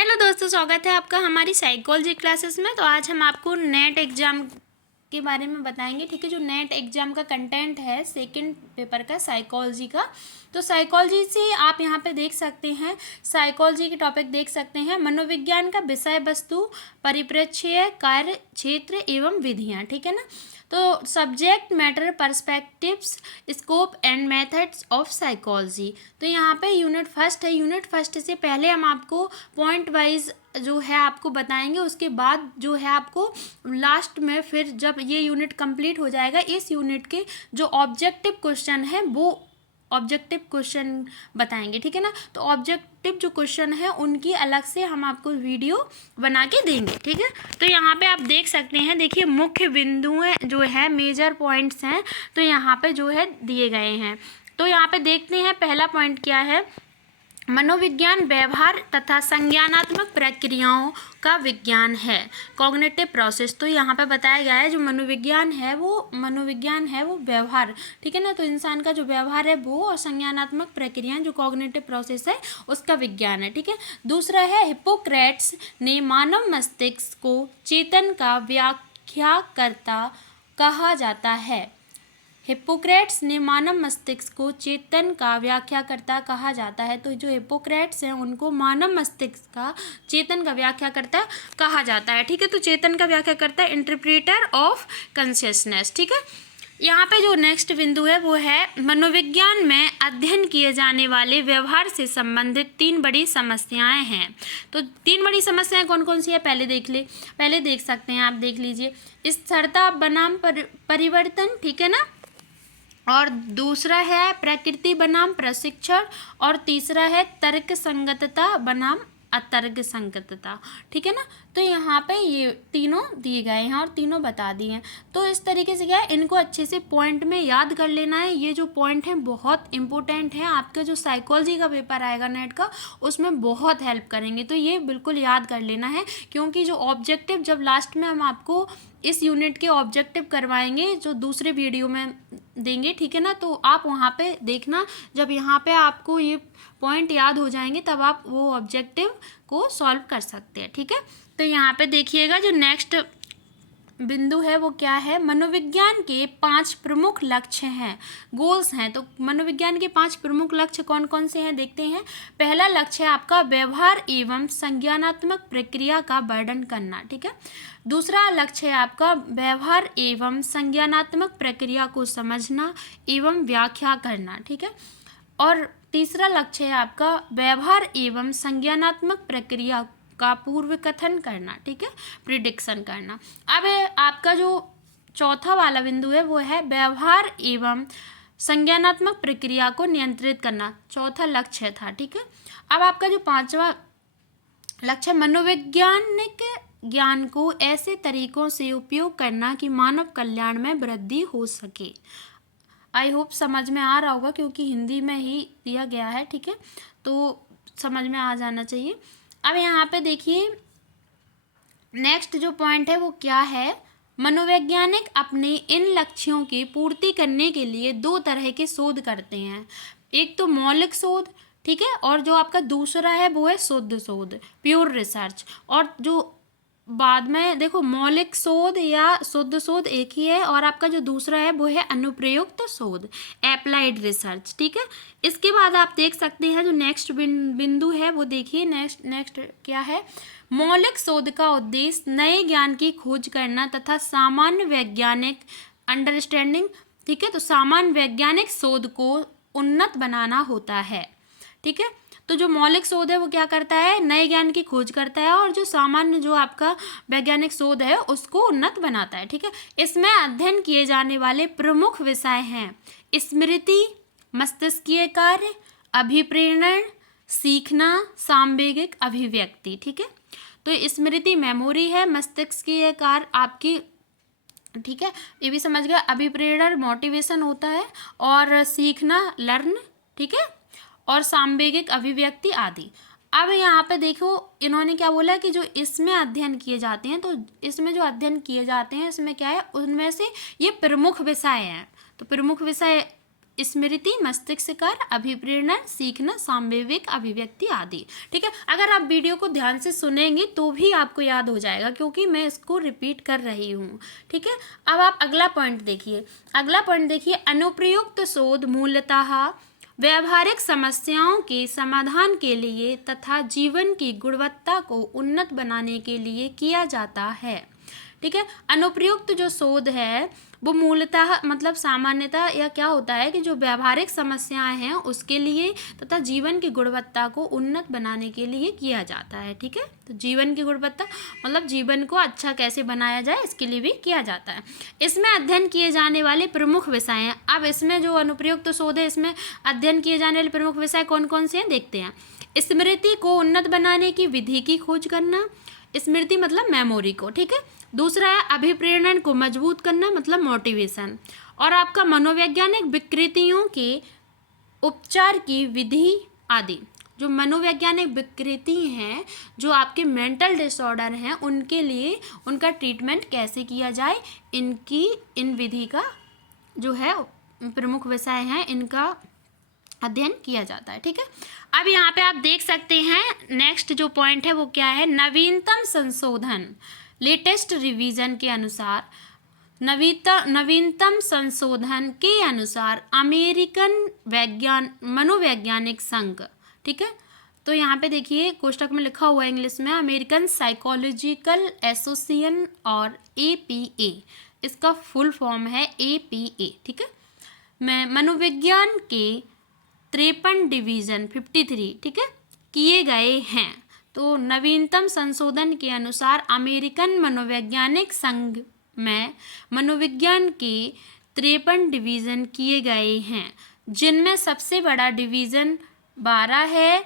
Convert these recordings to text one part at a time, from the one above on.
Hello दोस्तों, स्वागत है आपका हमारी साइकोलॉजी क्लासेस में। तो आज हम आपको नेट एग्ज़ाम के बारे में बताएंगे। ठीक है, जो नेट एग्ज़ाम का कंटेंट है सेकंड पेपर का साइकोलॉजी का। तो साइकोलॉजी से आप यहाँ पे देख सकते हैं, साइकोलॉजी के टॉपिक देख सकते हैं, मनोविज्ञान का विषय वस्तु, परिप्रेक्ष्य, कार्य क्षेत्र एवं विधियाँ। ठीक है ना। तो subject matter, perspectives, scope and methods of psychology. तो यहाँ पे यूनिट फर्स्ट है। यूनिट फर्स्ट से पहले हम आपको पॉइंट वाइज जो है आपको बताएंगे, उसके बाद जो है आपको लास्ट में फिर जब ये यूनिट कंप्लीट हो जाएगा, इस यूनिट के जो ऑब्जेक्टिव क्वेश्चन है वो ऑब्जेक्टिव क्वेश्चन बताएंगे। ठीक है ना। तो ऑब्जेक्टिव जो क्वेश्चन है उनकी अलग से हम आपको वीडियो बना के देंगे। ठीक है। तो यहाँ पे आप देख सकते हैं, देखिए मुख्य बिंदुएं जो है, मेजर पॉइंट्स हैं, तो यहाँ पे जो है दिए गए हैं। तो यहाँ पे देखते हैं पहला पॉइंट क्या है। मनोविज्ञान व्यवहार तथा संज्ञानात्मक प्रक्रियाओं का विज्ञान है, कॉग्निटिव प्रोसेस। तो यहाँ पे बताया गया है जो मनोविज्ञान है वो व्यवहार, ठीक है ना। तो इंसान का जो व्यवहार है वो, और संज्ञानात्मक प्रक्रियाएं जो कॉग्निटिव प्रोसेस है उसका विज्ञान है। ठीक है। दूसरा है हिप्पोक्रेट्स ने मानव मस्तिष्क को चेतन का व्याख्याकर्ता कहा जाता है। हिप्पोक्रेट्स ने मानव मस्तिष्क को चेतन का व्याख्याकर्ता कहा जाता है। तो जो हिप्पोक्रेट्स हैं उनको मानव मस्तिष्क का चेतन का व्याख्याकर्ता कहा जाता है। ठीक है। तो चेतन का व्याख्याकर्ता, इंटरप्रेटर ऑफ कॉन्शियसनेस। ठीक है। यहाँ पे जो नेक्स्ट बिंदु है वो है मनोविज्ञान में अध्ययन किए जाने वाले व्यवहार से संबंधित 3 बड़ी समस्याएं हैं। तो 3 बड़ी समस्याएं कौन कौन सी है पहले देख सकते हैं, आप देख लीजिए। स्थिरता बनाम परिवर्तन, ठीक है ना। और दूसरा है प्रकृति बनाम प्रशिक्षण, और तीसरा है तर्क संगतता बनाम अतर्क संगतता। ठीक है ना। तो यहाँ पे ये तीनों दिए गए हैं और तीनों बता दिए हैं। तो इस तरीके से क्या है, इनको अच्छे से पॉइंट में याद कर लेना है। ये जो पॉइंट हैं बहुत इंपॉर्टेंट है, आपका जो साइकोलॉजी का पेपर आएगा नेट का उसमें बहुत हेल्प करेंगे। तो ये बिल्कुल याद कर लेना है, क्योंकि जो ऑब्जेक्टिव जब लास्ट में हम आपको इस यूनिट के ऑब्जेक्टिव करवाएंगे जो दूसरे वीडियो में देंगे, ठीक है ना। तो आप वहाँ पे देखना, जब यहाँ पे आपको ये पॉइंट याद हो जाएंगे तब आप वो ऑब्जेक्टिव को सॉल्व कर सकते हैं। ठीक है। तो यहाँ पे देखिएगा जो नेक्स्ट बिंदु है वो क्या है। मनोविज्ञान के 5 प्रमुख लक्ष्य हैं, गोल्स हैं। तो मनोविज्ञान के 5 प्रमुख लक्ष्य कौन कौन से हैं देखते हैं। पहला लक्ष्य है आपका व्यवहार एवं संज्ञानात्मक प्रक्रिया का वर्णन करना। ठीक है। दूसरा लक्ष्य है आपका व्यवहार एवं संज्ञानात्मक प्रक्रिया को समझना एवं व्याख्या करना। ठीक है। और तीसरा लक्ष्य है आपका व्यवहार एवं संज्ञानात्मक प्रक्रिया का पूर्व कथन करना। ठीक है, प्रिडिक्शन करना। अब आपका जो चौथा वाला बिंदु है वो है व्यवहार एवं संज्ञानात्मक प्रक्रिया को नियंत्रित करना, चौथा लक्ष्य था। ठीक है। अब आपका जो 5वां लक्ष्य, मनोवैज्ञानिक ज्ञान को ऐसे तरीकों से उपयोग करना कि मानव कल्याण में वृद्धि हो सके। आई होप समझ में आ रहा होगा, क्योंकि हिंदी में ही दिया गया है। ठीक है, तो समझ में आ जाना चाहिए। अब यहाँ पे देखिए नेक्स्ट जो पॉइंट है वो क्या है। मनोवैज्ञानिक अपने इन लक्ष्यों की पूर्ति करने के लिए 2 तरह के शोध करते हैं। एक तो मौलिक शोध, ठीक है, और जो आपका दूसरा है वो है शुद्ध शोध, प्योर रिसर्च। और जो बाद में देखो, मौलिक शोध या शुद्ध शोध एक ही है, और आपका जो दूसरा है वो है अनुप्रयुक्त शोध, एप्लाइड रिसर्च। ठीक है। इसके बाद आप देख सकते हैं जो नेक्स्ट बिंदु है वो देखिए। नेक्स्ट क्या है। मौलिक शोध का उद्देश्य नए ज्ञान की खोज करना तथा सामान्य वैज्ञानिक अंडरस्टैंडिंग, ठीक है, तो सामान्य वैज्ञानिक शोध को उन्नत बनाना होता है। ठीक है। तो जो मौलिक शोध है वो क्या करता है, नए ज्ञान की खोज करता है, और जो सामान्य जो आपका वैज्ञानिक शोध है उसको उन्नत बनाता है। ठीक है। इसमें अध्ययन किए जाने वाले प्रमुख विषय हैं स्मृति, मस्तिष्कीय कार्य, अभिप्रेरण, सीखना, सांवेगिक अभिव्यक्ति। ठीक है। तो स्मृति मेमोरी है, मस्तिष्कीय कार्य आपकी, ठीक है, ये भी समझ गया, अभिप्रेरण मोटिवेशन होता है, और सीखना लर्न, ठीक है, और सांवेगिक अभिव्यक्ति आदि। अब यहाँ पे देखो इन्होंने क्या बोला कि जो इसमें अध्ययन किए जाते हैं, तो इसमें जो अध्ययन किए जाते हैं इसमें क्या है, उनमें से ये प्रमुख विषय हैं। तो प्रमुख विषय स्मृति, मस्तिष्क कार्य, अभिप्रेरण, सीखना, सामवेगिक अभिव्यक्ति आदि। ठीक है, अगर आप वीडियो को ध्यान से सुनेंगे तो भी आपको याद हो जाएगा, क्योंकि मैं इसको रिपीट कर रही हूँ। ठीक है, अब आप अगला पॉइंट देखिए। अगला पॉइंट देखिए, अनुप्रयुक्त शोध मूलतः व्यावहारिक समस्याओं के समाधान के लिए तथा जीवन की गुणवत्ता को उन्नत बनाने के लिए किया जाता है। ठीक है, अनुप्रयुक्त जो शोध है वो मूलतः मतलब सामान्यतः या क्या होता है कि जो व्यावहारिक समस्याएं हैं उसके लिए तथा जीवन की गुणवत्ता को उन्नत बनाने के लिए किया जाता है। ठीक है, तो जीवन की गुणवत्ता मतलब जीवन को अच्छा कैसे बनाया जाए इसके लिए भी किया जाता है। इसमें अध्ययन किए जाने वाले प्रमुख विषय हैं। अब इसमें जो अनुप्रयुक्त शोध है इसमें अध्ययन किए जाने वाले प्रमुख विषय कौन कौन से हैं देखते हैं। स्मृति को उन्नत बनाने की विधि की खोज करना, स्मृति मतलब मेमोरी को। ठीक है, दूसरा है अभिप्रेरण को मजबूत करना मतलब मोटिवेशन, और आपका मनोवैज्ञानिक विकृतियों के उपचार की विधि आदि। जो मनोवैज्ञानिक विकृति हैं, जो आपके मेंटल डिसऑर्डर हैं, उनके लिए उनका ट्रीटमेंट कैसे किया जाए, इन विधि का जो है प्रमुख विषय हैं, इनका अध्ययन किया जाता है। ठीक है, अब यहाँ पे आप देख सकते हैं नेक्स्ट जो पॉइंट है वो क्या है, नवीनतम संशोधन, लेटेस्ट रिवीजन के अनुसार, नवीनतम संशोधन के अनुसार अमेरिकन मनोवैज्ञानिक संघ। ठीक है, तो यहाँ पे देखिए कोष्टक में लिखा हुआ है इंग्लिश में अमेरिकन साइकोलॉजिकल एसोसिएशन और APA, इसका फुल फॉर्म है APA। ठीक है, मैं मनोविज्ञान के 53 डिवीज़न 53 ठीक है किए गए हैं। तो नवीनतम संशोधन के अनुसार अमेरिकन मनोवैज्ञानिक संघ में मनोविज्ञान के 53 डिवीज़न किए गए हैं, जिनमें सबसे बड़ा डिवीज़न 12 है।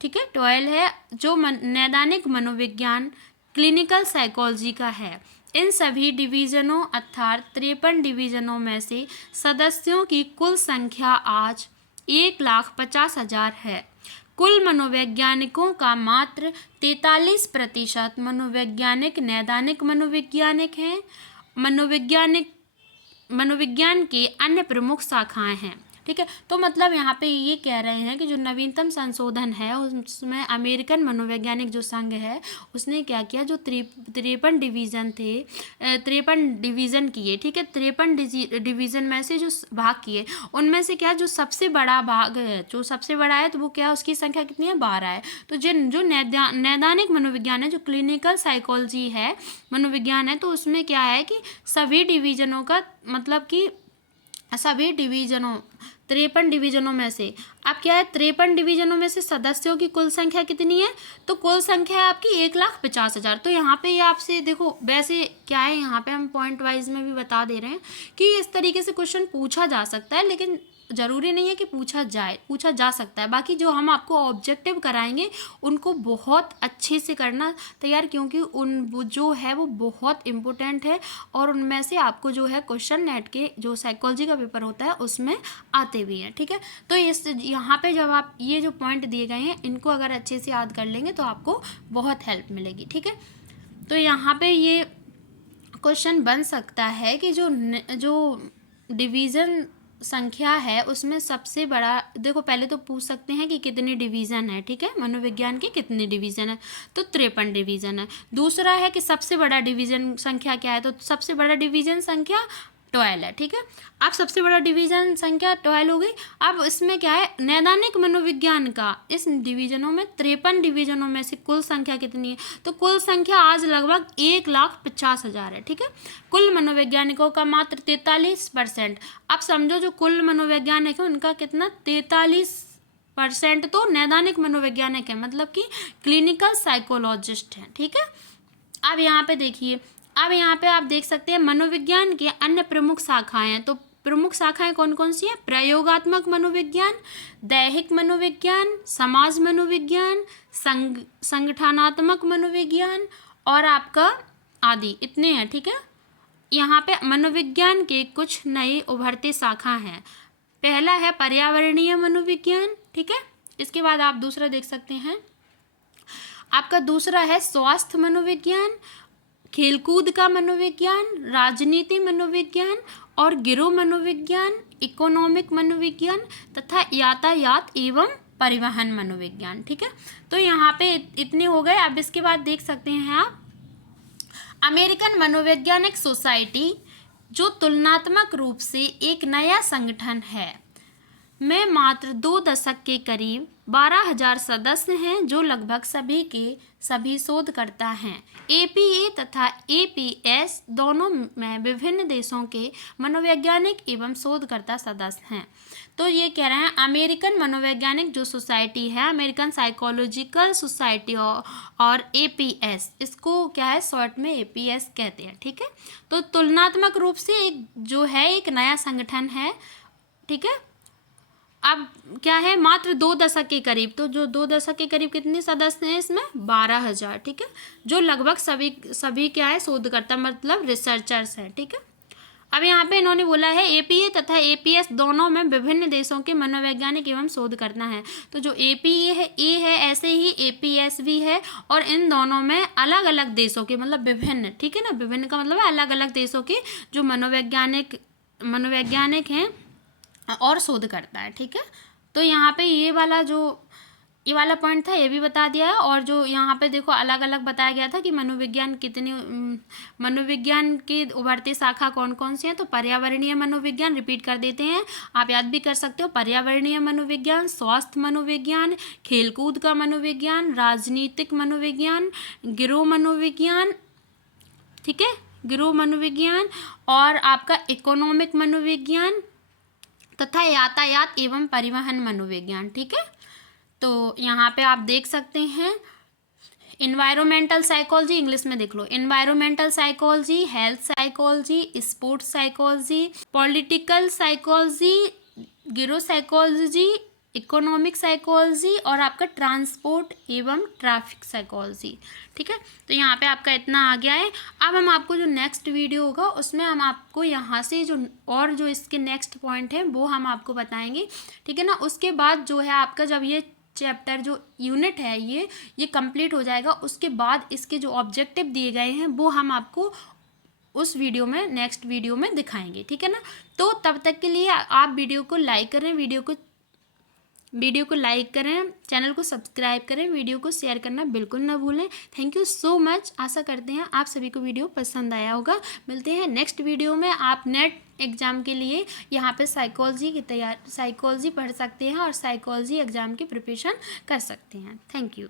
ठीक है, 12 है जो नैदानिक मनोविज्ञान क्लिनिकल साइकोलॉजी का है। इन सभी डिवीज़नों अर्थात 53 डिवीज़नों में से सदस्यों की कुल संख्या आज 1,50,000 है। कुल मनोवैज्ञानिकों का मात्र 43% मनोवैज्ञानिक नैदानिक मनोवैज्ञानिक हैं। मनोविज्ञान के अन्य प्रमुख शाखाएं हैं। ठीक है, तो मतलब यहाँ पे ये कह रहे हैं कि जो नवीनतम संशोधन है उसमें अमेरिकन मनोवैज्ञानिक जो संघ है उसने क्या किया, जो 53 डिवीज़न थे, 53 डिवीज़न किए। ठीक है, 53 डिवीज़न में से जो भाग किए उनमें से क्या जो सबसे बड़ा भाग है, जो सबसे बड़ा है तो वो क्या, उसकी संख्या कितनी है, 12 है। तो जो नैदानिक मनोविज्ञान है, जो क्लिनिकल साइकोलॉजी है, मनोविज्ञान है, तो उसमें क्या है कि सभी डिवीज़नों का मतलब कि सभी डिवीज़नों 53 डिवीज़नों में से अब क्या है, 53 डिवीज़नों में से सदस्यों की कुल संख्या कितनी है, तो कुल संख्या है आपकी 1,50,000। तो यहाँ पे ये आपसे देखो वैसे क्या है, यहाँ पे हम पॉइंट वाइज में भी बता दे रहे हैं कि इस तरीके से क्वेश्चन पूछा जा सकता है, लेकिन ज़रूरी नहीं है कि पूछा जा सकता है। बाकी जो हम आपको ऑब्जेक्टिव कराएंगे उनको बहुत अच्छे से करना तैयार, क्योंकि वो जो है वो बहुत इम्पोर्टेंट है, और उनमें से आपको जो है क्वेश्चन नेट के जो साइकोलॉजी का पेपर होता है उसमें आते भी हैं। ठीक है, तो यहाँ पे जब आप ये जो पॉइंट दिए गए हैं इनको अगर अच्छे से याद कर लेंगे तो आपको बहुत हेल्प मिलेगी। ठीक है, तो यहाँ पे ये क्वेश्चन बन सकता है कि जो डिवीज़न संख्या है उसमें सबसे बड़ा, देखो पहले तो पूछ सकते हैं कि कितने डिवीज़न है। ठीक है, मनोविज्ञान के कितने डिवीज़न है, तो 53 डिवीज़न है। दूसरा है कि सबसे बड़ा डिवीज़न संख्या क्या है, तो सबसे बड़ा डिवीज़न संख्या 12 है। ठीक है, अब सबसे बड़ा डिवीज़न संख्या 12 हो गई। अब इसमें क्या है, नैदानिक मनोविज्ञान का इस डिवीज़नों में 53 डिवीज़नों में से कुल संख्या कितनी है, तो कुल संख्या आज लगभग 1,50,000 है। ठीक है, कुल मनोवैज्ञानिकों का मात्र 43%। अब समझो जो कुल मनोवैज्ञानिक है उनका कितना, 43% तो नैदानिक मनोवैज्ञानिक है, मतलब कि क्लिनिकल साइकोलॉजिस्ट हैं। ठीक है, अब यहाँ पे देखिए, अब यहाँ पे आप देख सकते हैं मनोविज्ञान के अन्य प्रमुख शाखाएं हैं। तो प्रमुख शाखाएं कौन कौन सी हैं, प्रयोगात्मक मनोविज्ञान, दैहिक मनोविज्ञान, समाज मनोविज्ञान, संगठनात्मक मनोविज्ञान और आपका आदि, इतने हैं। ठीक है, यहाँ पे मनोविज्ञान के कुछ नए उभरते शाखा हैं। पहला है पर्यावरणीय मनोविज्ञान। ठीक है, इसके बाद आप दूसरा देख सकते हैं, आपका दूसरा है स्वास्थ्य मनोविज्ञान, खेलकूद का मनोविज्ञान, राजनीति मनोविज्ञान और गिरोह मनोविज्ञान, इकोनॉमिक मनोविज्ञान तथा यातायात एवं परिवहन मनोविज्ञान। ठीक है, तो यहाँ पे इतने हो गए। अब इसके बाद देख सकते हैं आप अमेरिकन मनोवैज्ञानिक सोसाइटी, जो तुलनात्मक रूप से एक नया संगठन है, में मात्र 2 दशक के करीब 12,000 सदस्य हैं, जो लगभग सभी के सभी शोधकर्ता हैं। एपीए तथा एपीएस दोनों में विभिन्न देशों के मनोवैज्ञानिक एवं शोधकर्ता सदस्य हैं। तो ये कह रहे हैं अमेरिकन मनोवैज्ञानिक जो सोसाइटी है, अमेरिकन साइकोलॉजिकल सोसाइटी और एपीएस, इसको क्या है शॉर्ट में एपीएस कहते हैं। ठीक है, तो तुलनात्मक रूप से एक जो है एक नया संगठन है। ठीक है, अब क्या है मात्र 2 दशक के करीब, तो जो 2 दशक के करीब कितने सदस्य हैं इसमें 12,000। ठीक है, जो लगभग सभी क्या है शोधकर्ता मतलब रिसर्चर्स हैं। ठीक है, अब यहाँ पे इन्होंने बोला है एपीए तथा एपीएस दोनों में विभिन्न देशों के मनोवैज्ञानिक एवं शोधकर्ता हैं। तो जो एपीए है ए है, ऐसे ही एपीएस भी है, और इन दोनों में अलग अलग देशों के मतलब विभिन्न, ठीक है ना, विभिन्न का मतलब है अलग अलग देशों के जो मनोवैज्ञानिक हैं और शोधकर्ता है। ठीक है, तो यहाँ पे ये वाला पॉइंट था, ये भी बता दिया है। और जो यहाँ पे देखो अलग अलग बताया गया था कि मनोविज्ञान के उभरते शाखा कौन कौन से हैं। तो पर्यावरणीय मनोविज्ञान, रिपीट कर देते हैं, आप याद भी कर सकते हो। पर्यावरणीय मनोविज्ञान, स्वास्थ्य मनोविज्ञान, खेलकूद का मनोविज्ञान, राजनीतिक मनोविज्ञान, गिरोह मनोविज्ञान, ठीक है, गिरोह मनोविज्ञान, और आपका इकोनॉमिक मनोविज्ञान तथा यातायात एवं परिवहन मनोविज्ञान। ठीक है, तो यहाँ पे आप देख सकते हैं इन्वायरमेंटल साइकोलॉजी, इंग्लिश में देख लो, environmental psychology, health psychology, sports psychology, political psychology, गिरोह साइकोलॉजी, इकोनॉमिक साइकोलॉजी और आपका ट्रांसपोर्ट एवं ट्रैफिक साइकोलॉजी। ठीक है, तो यहाँ पे आपका इतना आ गया है। अब हम आपको जो नेक्स्ट वीडियो होगा उसमें हम आपको यहाँ से जो इसके नेक्स्ट पॉइंट है वो हम आपको बताएंगे। ठीक है ना, उसके बाद जो है आपका जब ये चैप्टर जो यूनिट है ये कंप्लीट हो जाएगा, उसके बाद इसके जो ऑब्जेक्टिव दिए गए हैं वो हम आपको उस वीडियो में नेक्स्ट वीडियो में दिखाएंगे। ठीक है ना, तो तब तक के लिए आप वीडियो को लाइक करें, चैनल को सब्सक्राइब करें, वीडियो को शेयर करना बिल्कुल ना भूलें। Thank you so much. आशा करते हैं आप सभी को वीडियो पसंद आया होगा। मिलते हैं नेक्स्ट वीडियो में। आप नेट एग्ज़ाम के लिए यहाँ पे साइकोलॉजी पढ़ सकते हैं और साइकोलॉजी एग्ज़ाम की प्रिपरेशन कर सकते हैं। Thank you.